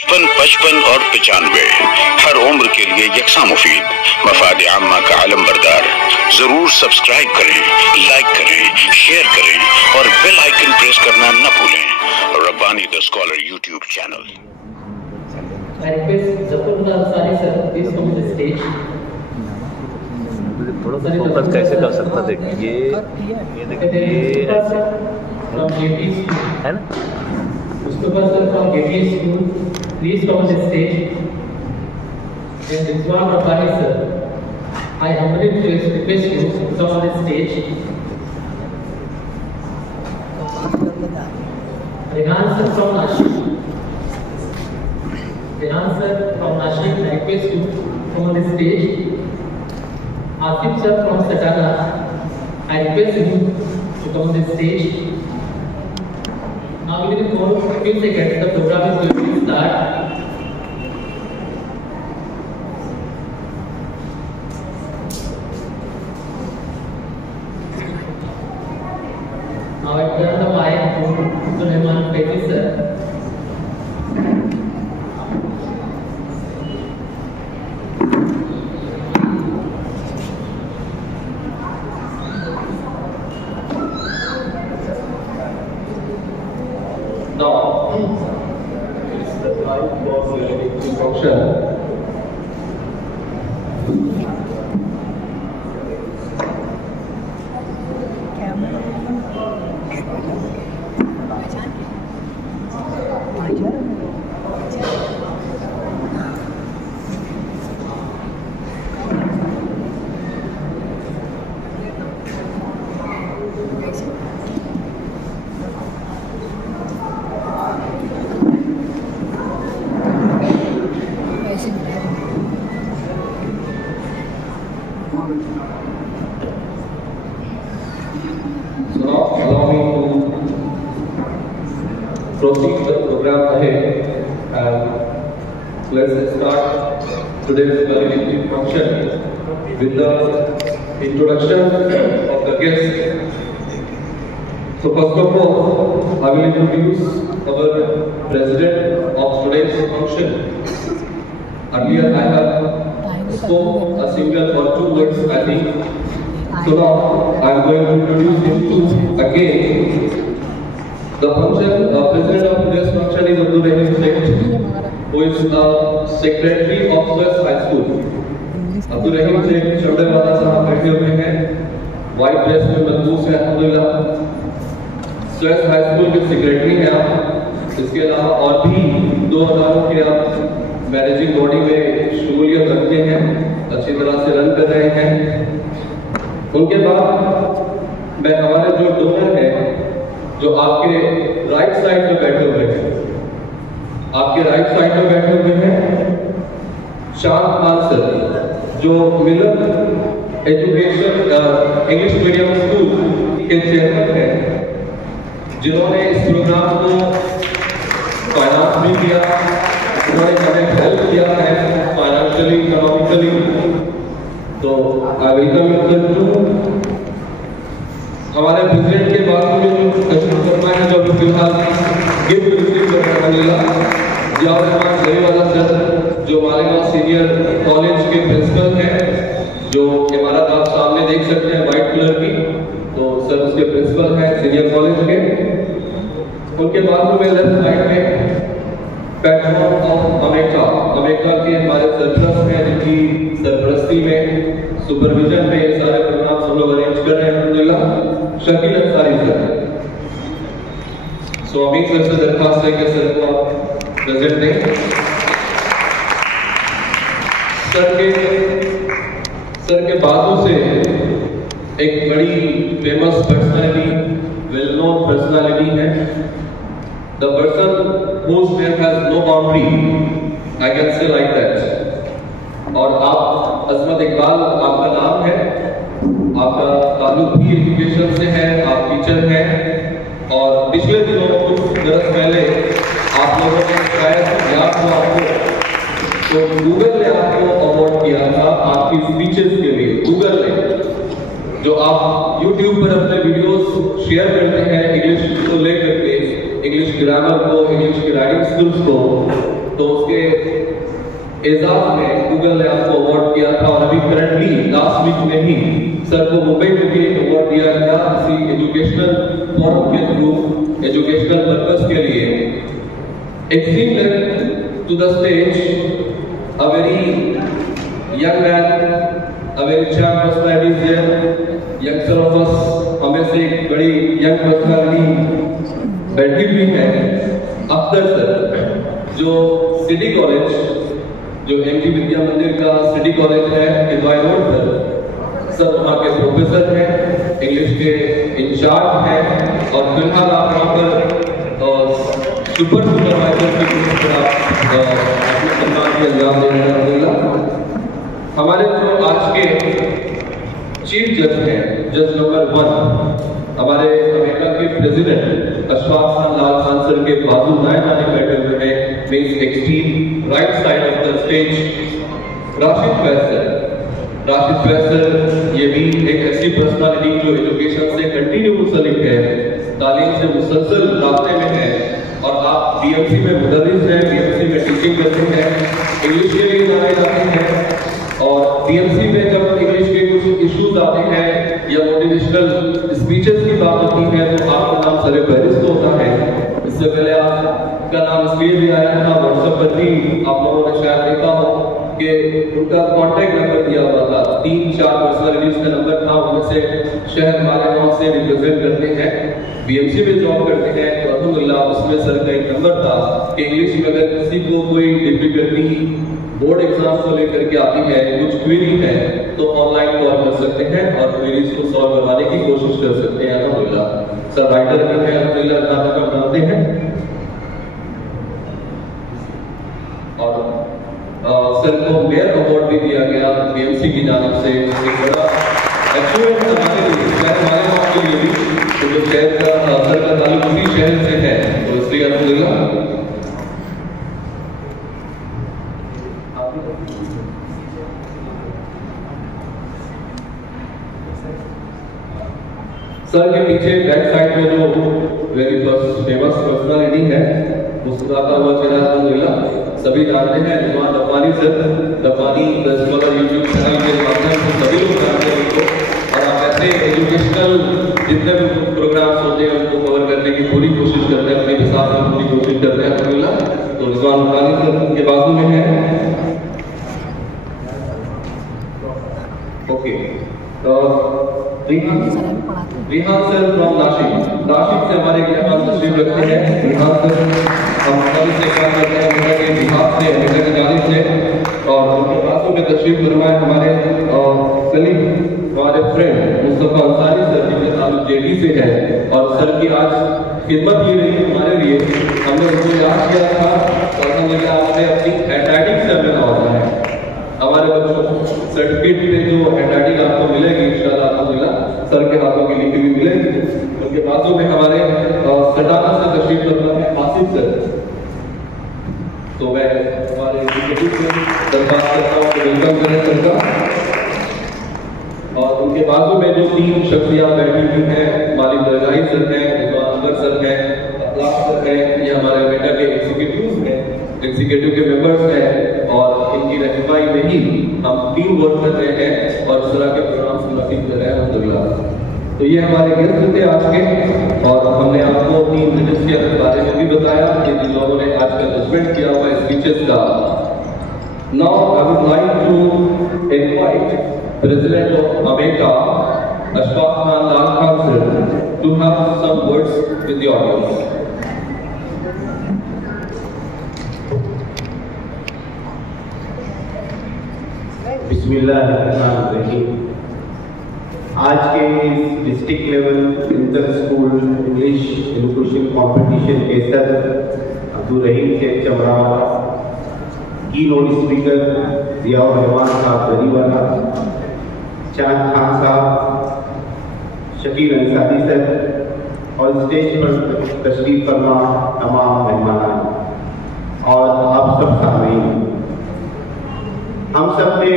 55 और 95 हर उम्र के लिए यकसा मुफीद, मफाद आम्मा का आलम बरदार। जरूर सब्सक्राइब करें, लाइक करें, शेयर करें और बेल आइकन प्रेस करना न भूलें। Rabbani the scholar YouTube channel. I request Zafrullah Ansari sir, please come to the stage. थोड़ा सा फोकस कैसे कर सकता थे ये देखिए From JP school. है ना। Mustafa sir from JP school, please come to the stage. And Rizwan Rabbani sir, I humbly request you to come on the stage. Rehan sir from Nashik. Rehan sir from Nashik, I request you to come on the stage. Asif sir from Satara, I request you to come on the stage. Now within 4 seconds, the program is going to start. Now I turn the mic to Sulaiman Faizi sir. Now, it's the time for the introduction. So now allow me to proceed the program ahead, and let's start today's valedictory function with the introduction of the guest. So first of all, I will introduce our president of today's function. Earlier I have spoke a single or two words, I think. So now I am going to introduce him to again. The function, president of today's function is Abdul Rahim Sheikh, who is the secretary of Swiss High School. Abdul Rahim Sheikh चौड़ेवाला साहब बैठे हुए हैं, white dress में मलबूस है अल्हम्दुलिल्लाह। Swiss high school के secretary हैं आप। इसके अलावा और भी 2 अदारों के आप मैनेजिंग बॉडी में शमूलियत रखते हैं, अच्छी तरह से रन कर रहे हैं। उनके बाद मैं हमारे जो डोनर हैं, जो आपके राइट साइड में बैठे हुए हैं, आपके राइट साइड में बैठे हुए हैं शांत खान सर, जो मिलन एजुकेशन इंग्लिश मीडियम स्कूल के चेयरमैन हैं, जिन्होंने इस प्रोग्राम को फाइनेंस भी किया, उन्होंने हमें हेल्प किया है फाइनेंशियली, इकोनॉमिकली। तो आई वेलकम यू टू हमारे प्रेसिडेंट के बाद में जो कशिश शर्मा है, जो अभी फिलहाल गिफ्ट रिसीव कर रहे हैं जियाउर रहमान जरीवाला सर, जो मालेगांव सीनियर कॉलेज के प्रिंसिपल हैं, जो इमारत आप सामने देख सकते हैं व्हाइट कलर की, तो सर उसके प्रिंसिपल हैं सीनियर कॉलेज के। उनके बाद में लेफ्ट साइड में पैट्रन ऑफ अमेरिका के हमारे सरपरस्त हैं, जिनकी सरपरस्ती में सुपरविजन में ये सारे प्रोग्राम हम लोग अरेंज कर रहे हैं अल्हम्दुलिल्लाह, शकील अंसारी सर। सो अमीन सर से दरख्वास्त है कि सर को आप प्रेजेंट दें। सर के बाजू से एक बड़ी famous personality, well known personality है, the person whose name has no boundary, I can say like that. और आप अजमत इकबाल आपका नाम है, आपका ताल्लुक भी एजुकेशन से है, आप टीचर हैं, और पिछले दिनों कुछ बरस पहले आप लोगों ने शायद याद हो आपको, तो गूगल ने आपको अवार्ड किया था आपकी स्पीचेस के लिए। गूगल ने, जो आप YouTube पर अपने वीडियोस शेयर करते हैं इंग्लिश को लेकर के, इंग्लिश ग्रामर को, इंग्लिश की राइटिंग स्किल्स को, तो एजाज में गूगल ने आपको अवार्ड किया था और अभी करंटली लास्ट वीक में ही सर को मुंबई में भी अवार्ड दिया गया किसी एजुकेशनल फोरम के थ्रू एजुकेशनल पर्पस के लिए। Extreme left to the stage a very young man, a very charm personality is there. Youngster of us, हमें से एक बड़ी young personality बैठी हुई है अख्तर सर, जो सिटी कॉलेज, जो एमजी विद्या मंदिर का सिटी कॉलेज है किदवाई रोड पर, सर वहाँ के प्रोफेसर हैं, इंग्लिश के इंचार्ज हैं और फिलहाल आप वहाँ पर सुपर सुपरवाइजर की पोस्ट पर आप सम्मान के अंजाम दे रहे हैं। हमारे जो आज के चीफ जज हैं, जज नंबर 1, हमारे अमेरिका के प्रेसिडेंट अशफाक खान लाल खान सर के बाजू दाएं जाने बैठे हुए हैं, means extreme right side of the stage, Rashid Faisal ये भी एक ऐसी पर्सनालिटी जो एजुकेशन से कंटिन्यू मुंसलिक है, तालीम से मुसलसल रास्ते में है और आप बीएमसी में मुदर्रिस हैं, बीएमसी में टीचिंग करते हैं, इंग्लिश के लिए जाने जाते हैं और बीएमसी में जब इंग्लिश के कुछ इश्यूज आते हैं या मोटिवेशनल स्पीचेस की बात होती है तो आपका नाम सर फहरिस्त होता है। इससे पहले आपका नाम इसलिए भी आया था, व्हाट्सएप पर भी आप लोगों ने शायद देखा हो कि उनका कॉन्टैक्ट नंबर दिया हुआ था, 3-4 पर्सनालिटीज का नंबर था, उनमें से शहर मालेगांव से रिप्रेजेंट करते हैं, बीएमसी में जॉब करते हैं, तो अल्हम्दुलिल्लाह उसमें सर का एक नंबर था कि इंग्लिश में अगर किसी को कोई डिफिकल्टी बोर्ड एग्जाम को लेकर के आती है, कुछ क्वेरी है तो ऑनलाइन कॉल कर सकते हैं और क्वेरीज को सॉल्व करवाने की कोशिश कर सकते हैं। अल्हम्दुलिल्लाह सर राइटर भी है, अल्हम्दुलिल्लाह जहाँ तक हम जानते हैं। और सर को मेयर अवार्ड भी दिया गया बीएमसी की जानिब से, एक बड़ा अचीवमेंट हमारे लिए, शहर मालेगांव के लिए भी, तो जो शहर का सर का ताल्लुक उसी शहर से है तो इसलिए अल्हम्दुलिल्लाह। सर के पीछे बैक साइड में जो वेरी फेमस पर्सनालिटी है मुस्कुराता हुआ चेहरा अल्हम्दुलिल्लाह सभी जानते हैं, रिजवान रब्बानी सर, रब्बानी दसमलर यूट्यूब चैनल के माध्यम से सभी लोग जानते हैं उनको और आप ऐसे एजुकेशनल जितने भी प्रोग्राम्स होते हैं उनको कवर करने की पूरी कोशिश करते हैं, अपने हिसाब से पूरी कोशिश करते हैं अल्हम्दुलिल्लाह। तो रिजवान रब्बानी सर के बाजू में है। ओके, तो रिहान सर फ्रॉम नासिक से हमारे मेहमान तशरीफ रखते हैं। रिहान सर हम कल से काम करते हैं अमेरिका के बिहार से, अमेरिका की जानिब से और उनके पासों में तशरीफ फरमाए हमारे कलीग, हमारे फ्रेंड मुस्तफा अंसारी सर जिनके ताल्लुक जेडी से है और सर की आज खिदमत ये रही हमारे लिए, हमने उनको याद किया था तो अल्हम्दुलिल्लाह आपने अपनी हैंडराइटिंग से हमें नवाजा है। हमारे बच्चों सर्टिफिकेट पे जो हैंडराइटिंग आपको मिलेगी इंशाल्लाह अल्हम्दुलिल्लाह सर के हाथों की लिखी हुई मिलेगी। उनके बाजू में हमारे सटाना से तशरीफ फरमा है आसिफ सर, तो मैं हमारे एग्जीक्यूटिव में दरख्वास्त करता हूँ कि वेलकम करें सर का। और उनके बाजू में जो 3 शख्सियात बैठी हुई हैं, मालिक दरगाही सर हैं, रिजवान अनवर सर हैं, अखलाक सर हैं, ये हमारे अमेरिका के एग्जीक्यूटिव हैं, एग्जीक्यूटिव के मेंबर्स हैं और इनकी रहनुमाई में ही हम टीम वर्क कर रहे हैं और इस तरह के प्रोग्राम्स मुनक़िद कर रहे हैं अल्हम्दुलिल्लाह। तो ये हमारे गेस्ट थे आज के और हमने आपको 3 मिनट के बारे में भी बताया कि जिन लोगों ने आज का जजमेंट किया हुआ है स्पीचेस का। Now I would like to invite president of America Ashfaq Khan Lal Khan sir to have some words with the audience. बिस्मिल्लाहिर्रहमानिर्रहीम। आज के district level inter school English education competition के सदर अब्दुल रहीम शेख चमरावाला, की नोट स्पीकर जियाउर रहमान साहब गरीवाला, चांद खान साहब, शकील अंसारी सर और स्टेज पर तशरीफ फरमा तमाम मेहमान और आप सब सामीन, हम सब ने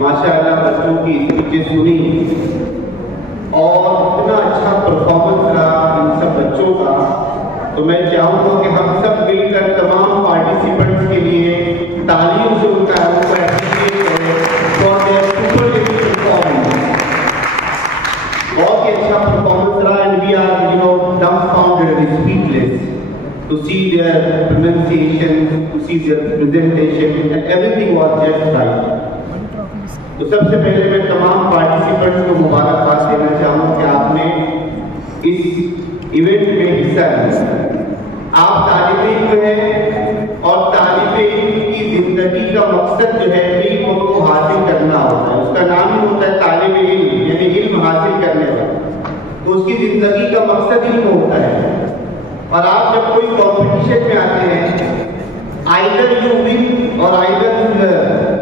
माशाअल्लाह बच्चों की स्पीचें सुनी और इतना अच्छा परफॉर्मेंस रहा इन सब बच्चों का, मैं चाहूँगा कि हम सब मिलकर तमाम पार्टिसिपेंट्स के लिए तालियों से उनका procedure, presentation, and everything was just right. तो सबसे पहले मैं तमाम पार्टिसिपेंट्स को मुबारकबाद देना चाहूँगा कि आपने इस इवेंट में हिस्सा लिया। आप तालिब इल्म हैं और तालिब इल्म की जिंदगी का मकसद जो है इल्म को हासिल करना होता है। उसका नाम ही होता है तालिब इल्म, यानी इल्म हासिल करने वाला। तो उसकी जिंदगी का मकसद इल्म होता है। और आप जब कोई कॉम्पिटिशन में आते हैं, आइदर यू विन और आइदर यू लर्न,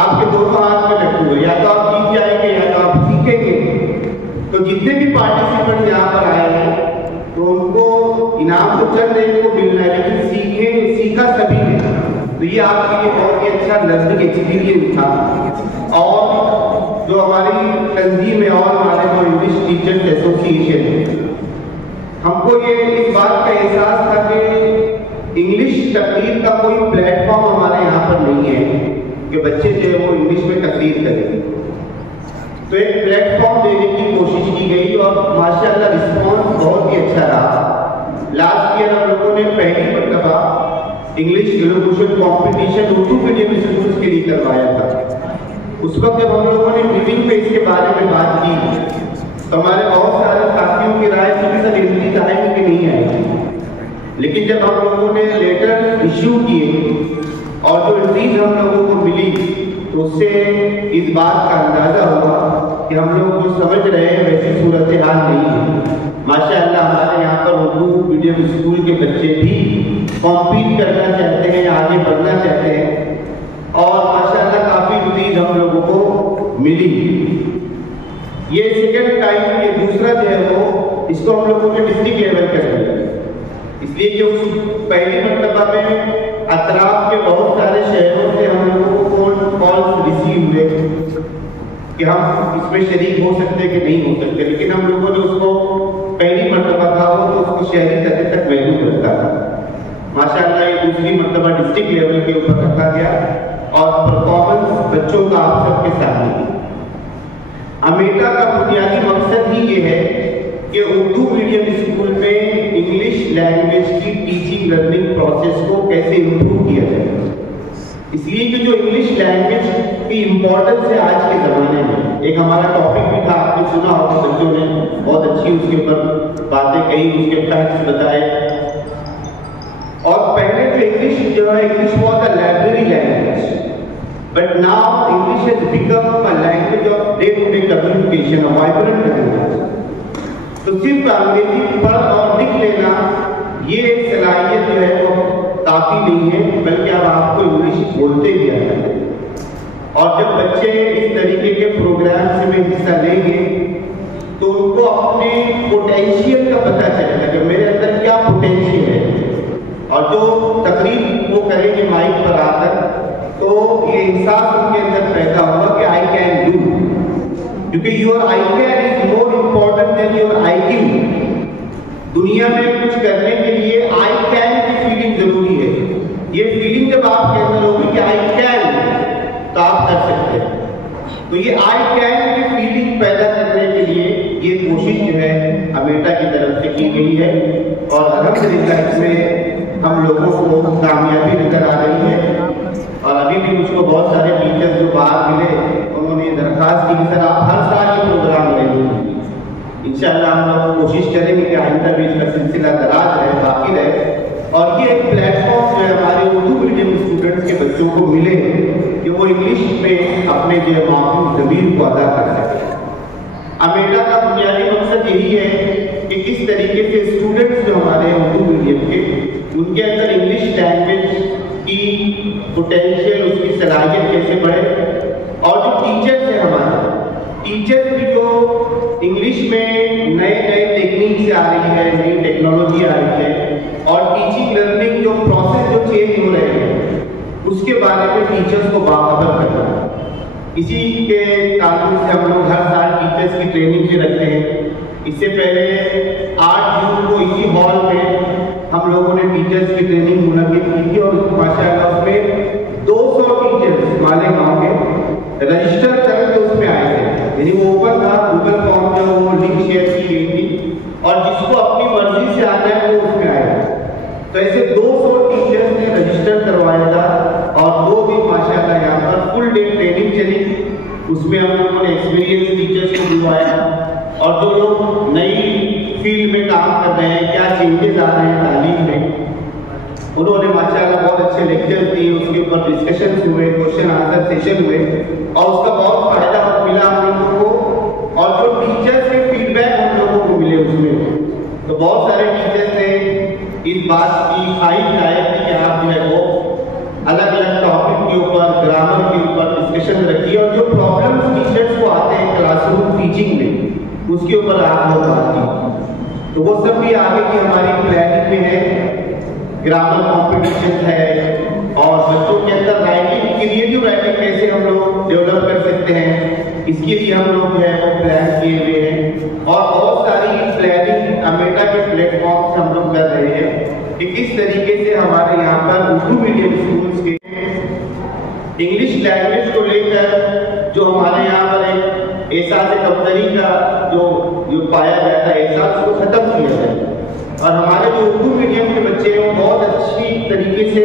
आपके दोनों हाथ में रखे हुए, या तो आप जीत जाएंगे या तो आप सीखेंगे। तो जितने भी पार्टिसिपेंट यहाँ पर आए हैं तो उनको इनाम तो चंद एक को मिलना है, लेकिन सीखा सभी ने। तो ये आपके लिए बहुत ही अच्छा लर्निंग एक्सपीरियंस था। और जो हमारी तंजीम है और हमारे जो इंग्लिश टीचर्स एसोसिएशन है, हमको ये इस बात का एहसास था कि इंग्लिश तकरीर का कोई प्लेटफॉर्म हमारे यहाँ पर नहीं है कि बच्चे जो है वो इंग्लिश में तकरीर करेंगे। तो एक प्लेटफॉर्म देने की कोशिश की गई और माशाल्लाह रिस्पॉन्स बहुत ही अच्छा रहा। लास्ट ईयर हम लोगों ने पहली मरतबा English elocution competition Urdu medium schools के लिए करवाया था। उस वक्त जब हम लोगों ने मीटिंग में इसके बारे में बात की तो हमारे बहुत सारे साथियों की राय थी कि सर एंट्रीज आएंगी कि नहीं आएंगी। लेकिन जब हम लोगों ने लेटर इश्यू किए और जो एंट्रीज हम लोगों को मिली तो उससे इस बात का अंदाजा हुआ कि हम लोग जो समझ रहे हैं वैसी सूरत हाल नहीं है। माशाअल्लाह हमारे यहाँ पर उर्दू मीडियम स्कूल के बच्चे भी कॉम्पीट करना चाहते हैं, आगे बढ़ना चाहते हैं और माशाअल्लाह काफ़ी एंट्रीज हम लोगों को मिली। ये सेकेंड टाइम, ये दूसरा जो है वो इसको हम लोगों ने डिस्ट्रिक्ट लेवल कर दिया, इसलिए कि उस पहली मरतबा में अतराफ के बहुत सारे शहरों से हम लोगों को फोन कॉल्स रिसीव हुए कि हम इसमें शरीक हो सकते कि नहीं हो सकते। लेकिन हम लोगों ने उसको पहली मरतबा था वो तो उसको शहरी सतह तक वैल्यू करता था। माशाअल्लाह ये दूसरी मरतबा डिस्ट्रिक्ट लेवल के ऊपर रखा गया और परफॉर्मेंस बच्चों का आप सबके सामने। अमेटा का बुनियादी मकसद ही ये है कि उर्दू मीडियम स्कूल में इंग्लिश लैंग्वेज की टीचिंग लर्निंग प्रोसेस को कैसे इम्प्रूव किया जाए। इसलिए कि जो इंग्लिश लैंग्वेज की इम्पोर्टेंस है आज के ज़माने में, एक हमारा टॉपिक भी था, आपने सुना होगा, बच्चों ने बहुत अच्छी उसके ऊपर बातें कही, उसके फैक्ट्स बताए। और पहले जो इंग्लिश जो है, English was a library language, but now English has become a language of day to day communication, a vibrant language. तो सिर्फ अंग्रेजी पढ़ और लिख लेना ये सलाहियत जो है वो काफ़ी नहीं है, बल्कि अब आपको इंग्लिश बोलते भी आना है। और जब बच्चे इस तरीके के प्रोग्राम्स में हिस्सा लेंगे तो उनको अपने पोटेंशियल का पता चलेगा कि मेरे अंदर क्या पोटेंशियल है। और जो तकरीर वो करेंगे माइक पर आकर तो ये एहसास उनके अंदर पैदा होगा कि आई कैन डू, क्योंकि your I can is more important then your I Q. दुनिया में कुछ करने के लिए आई कैन की फीलिंग जरूरी है। ये फीलिंग जब आपके अंदर होगी कि आई कैन, तो आप कर सकते हैं। तो ये आई कैन की फीलिंग पैदा करने के लिए ये कोशिश जो है अमेटा की तरफ से की गई है और अल्हम्दुलिल्लाह इसमें हम लोगों को कामयाबी नजर आ रही है। और अभी भी मुझको बहुत सारे टीचर्स जो बाहर मिले उन्होंने दरखास्त की कि सर आप हर साल ये प्रोग्राम लेंगे। इंशाअल्लाह हम लोग कोशिश करेंगे कि आइंदा भी इसका सिलसिला दराज रहे, बाकी रहे। और ये एक प्लेटफॉर्म जो है हमारे उर्दू मीडियम स्टूडेंट्स के बच्चों को मिले कि वो इंग्लिश में अपने जो है मामूल ज़मीर को अदा कर सकें। अमेटा का बुनियादी मकसद यही है कि किस तरीके से स्टूडेंट्स जो हमारे उर्दू मीडियम के, उनके अंदर इंग्लिश लैंग्वेज की पोटेंशियल, उसकी सलाहियत कैसे बढ़े। और जो टीचर्स हैं हमारे, टीचर्स भी जो इंग्लिश में नए नए टेक्निक से आ रही है, नई टेक्नोलॉजी आ रही है और टीचिंग लर्निंग जो प्रोसेस जो चेंज हो रहे हैं उसके बारे में टीचर्स को बाखबर करना है। इसी के ताल्लुक से हम लोग हर साल टीचर्स की ट्रेनिंग भी रखते हैं। इससे पहले 8 जून को इसी हॉल में हम लोगों ने टीचर्स की ट्रेनिंग मुनक्किद की थी और माशाअल्लाह उसमें 200 टीचर्स मालेगांव के रजिस्टर करके उसमें आए थे। यानी वो ओपन था, गूगल फॉर्म जो वो लिंक शेयर की गई थी और जिसको अपनी मर्जी से आना है वो उसमें आएगा। तो ऐसे 200 टीचर्स ने रजिस्टर करवा करवाया था और 2 दिन माशाल्लाह यहाँ पर फुल डे ट्रेनिंग चली। उसमें हम लोगों ने एक्सपीरियंस टीचर्स को बुलवाया और जो लोग नई फील्ड में काम कर रहे हैं, क्या चेंजेस आ रहे हैं तालीम में, उन्होंने माशाल्लाह बहुत अच्छे लेक्चर दिए, उसके ऊपर डिस्कशन हुए, क्वेश्चन आंसर सेशन हुए और उसका बहुत फायदा मिला हम लोगों को। और जो टीचर्स के फीडबैक हम लोगों को मिले उसमें, तो बहुत सारे टीचर्स ने इस बात की खाई खाई कि आप जो है वो अलग अलग टॉपिक के ऊपर, ग्रामर के ऊपर डिस्कशन रखिए और जो प्रॉब्लम्स टीचर्स को आते हैं क्लासरूम टीचिंग में, उसके ऊपर आप लोग बात कीजिए। तो वो सब भी आगे की हमारी प्लानिंग में है। ग्रामर कॉम्पिटिशन है और बच्चों के अंदर राइटिंग, क्रिएटिव राइटिंग कैसे हम लोग डेवलप कर सकते हैं, इसके लिए हम लोग जो है वो प्लान किए हुए हैं। और बहुत सारी प्लानिंग अमेटा के प्लेटफॉर्म से हम लोग कर रहे हैं कि किस तरीके से हमारे यहाँ पर उर्दू मीडियम स्कूल्स के इंग्लिश लैंग्वेज को लेकर जो हमारे यहाँ पर एक एहसास कमतरी का जो पाया गया था, एहसास को खत्म किया जाए और हमारे जो उर्दू मीडियम के बच्चे हैं वो बहुत अच्छी तरीके से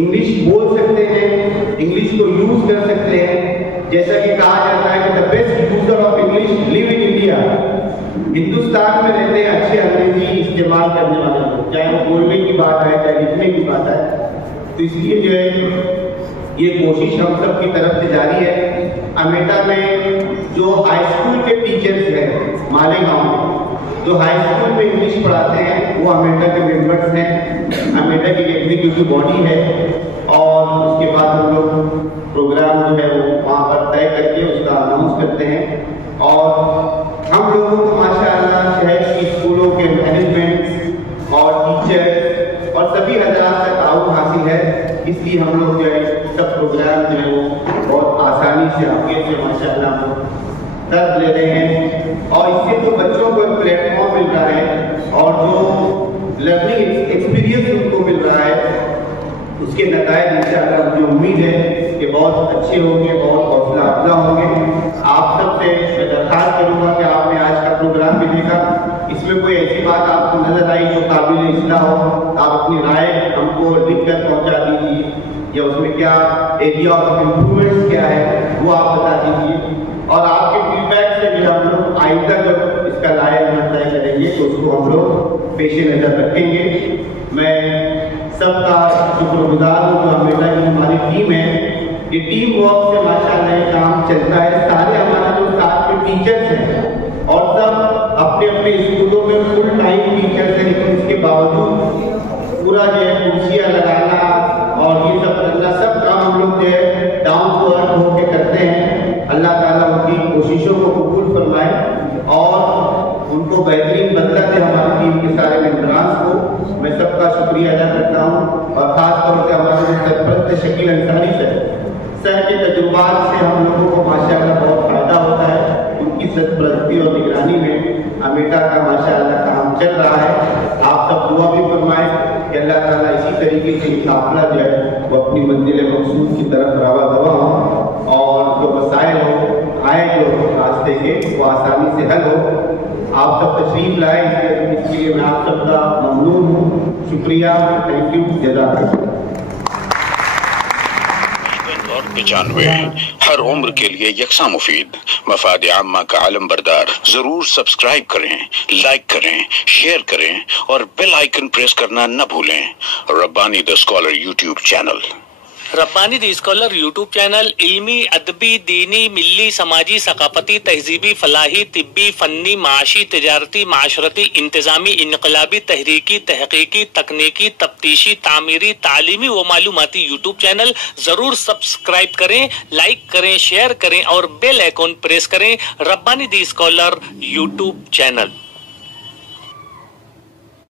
इंग्लिश बोल सकते हैं, इंग्लिश को यूज कर सकते हैं। जैसा कि कहा जाता है कि the best user of English live in India. Hindustan में रहते हैं अच्छे अंग्रेजी इस्तेमाल करने वाले लोग, चाहे वो बोलने की बात है चाहे लिखने की बात है। तो इसलिए जो है ये कोशिश हम सब की तरफ से जारी है। अमेटा में जो हाई स्कूल के टीचर्स हैं मालेगांव में, जो हाई स्कूल में इंग्लिश पढ़ाते हैं, वो अमेटा के मेंबर्स हैं। अमेटा की एग्जीक्यूटिव बॉडी है और उसके बाद हम लोग प्रोग्राम जो है वो वहाँ पर तय करके उसका अनाउंस करते हैं। और हम लोगों को माशाअल्लाह शहर की स्कूलों के मैनेजमेंट और टीचर्स और सभी हजरात का ताउन हासिल है, इसलिए हम लोग जो है सब प्रोग्राम जो है वो बहुत आसानी से आगे से माशाअल्लाह कर ले रहे हैं। और इससे तो बच्चों को एक प्लेटफॉर्म मिल रहा है और जो लर्निंग एक्सपीरियंस उनको मिल रहा है, उसके नतायज इंशाअल्लाह मुझे उम्मीद है कि बहुत अच्छे होंगे, बहुत हौसला अफजा होंगे। आप सबसे मैं दरखास्त करूँगा कि आपने आज का प्रोग्राम भी देखा, इसमें कोई ऐसी बात आपको नजर आई जो काबिल इस्लाह हो, आप अपनी राय हमको लिख कर पहुँचा दीजिए, या उसमें क्या एरिया ऑफ इम्प्रूवमेंट क्या है वो आप बता दीजिए। और आपके फीडबैक से भी हम लोग आइंदा जब इसका लायक तय करेंगे तो उसको हम लोग पेशे नजर रखेंगे। मैं सबका शुक्रगुजार हूँ जो अमेटा की हमारी टीम है, ये टीम वर्क से माशाअल्लाह ये काम चलता है। सारे हमारे जो साथ के टीचर्स हैं और सब अपने अपने स्कूलों में फुल टाइम टीचर्स हैं, लेकिन इसके बावजूद पूरा जो है कुर्सियाँ लगाना और ये सब करना, सब काम हम लोग जो है डाउन टू अर्थ होकर करते हैं। अल्लाह ताला उनकी कोशिशों को कबूल फरमाए और उनको बेहतरीन बदला दे हमारी टीम के सारे मेंबरान को। मैं सबका शुक्रिया अदा करता हूँ और खास तौर से हमारे सरपरस्त शकील अंसारी सर के तजुर्बात से हम लोगों को माशाअल्लाह बहुत फायदा होता है। उनकी सरपरस्ती और निगरानी में अमेटा का माशाअल्लाह काम चल रहा है। आप सब दुआ भी फरमाएं कि अल्लाह ताला इसी तरीके से काफिला जो है वो अपनी मंजिल मकसूद की तरफ रवा दवा हो और जो मसाइल हो आए जो रास्ते के वो आसानी से हल हो। आप सब तशरीफ लाए, इसके लिए मैं आप सबका ममनून हूँ। शुक्रिया, थैंक यू, जज़ाकल्लाह। 95 हर उम्र के लिए यकसा मुफीद मफाद आम्मा का आलम बरदार। जरूर सब्सक्राइब करें, लाइक करें, शेयर करें और बेल आइकन प्रेस करना न भूलें। Rabbani the scholar YouTube channel. Rabbani the scholar YouTube channel इल्मी, अदबी, दीनी, मिल्ली, समाजी, सकाफती, तहजीबी, फलाही, तिब्बी, फन्नी, माशी, तिजारती, माशरती, इंतजामी, इनकलाबी, तहरीकी, तहकीकी, तकनीकी, तफ्तीशी, तामीरी, तालीमी व मालूमाती यूट्यूब चैनल। जरूर सब्सक्राइब करें, लाइक करें, शेयर करें और बेल आइकन प्रेस करें। Rabbani the scholar YouTube channel.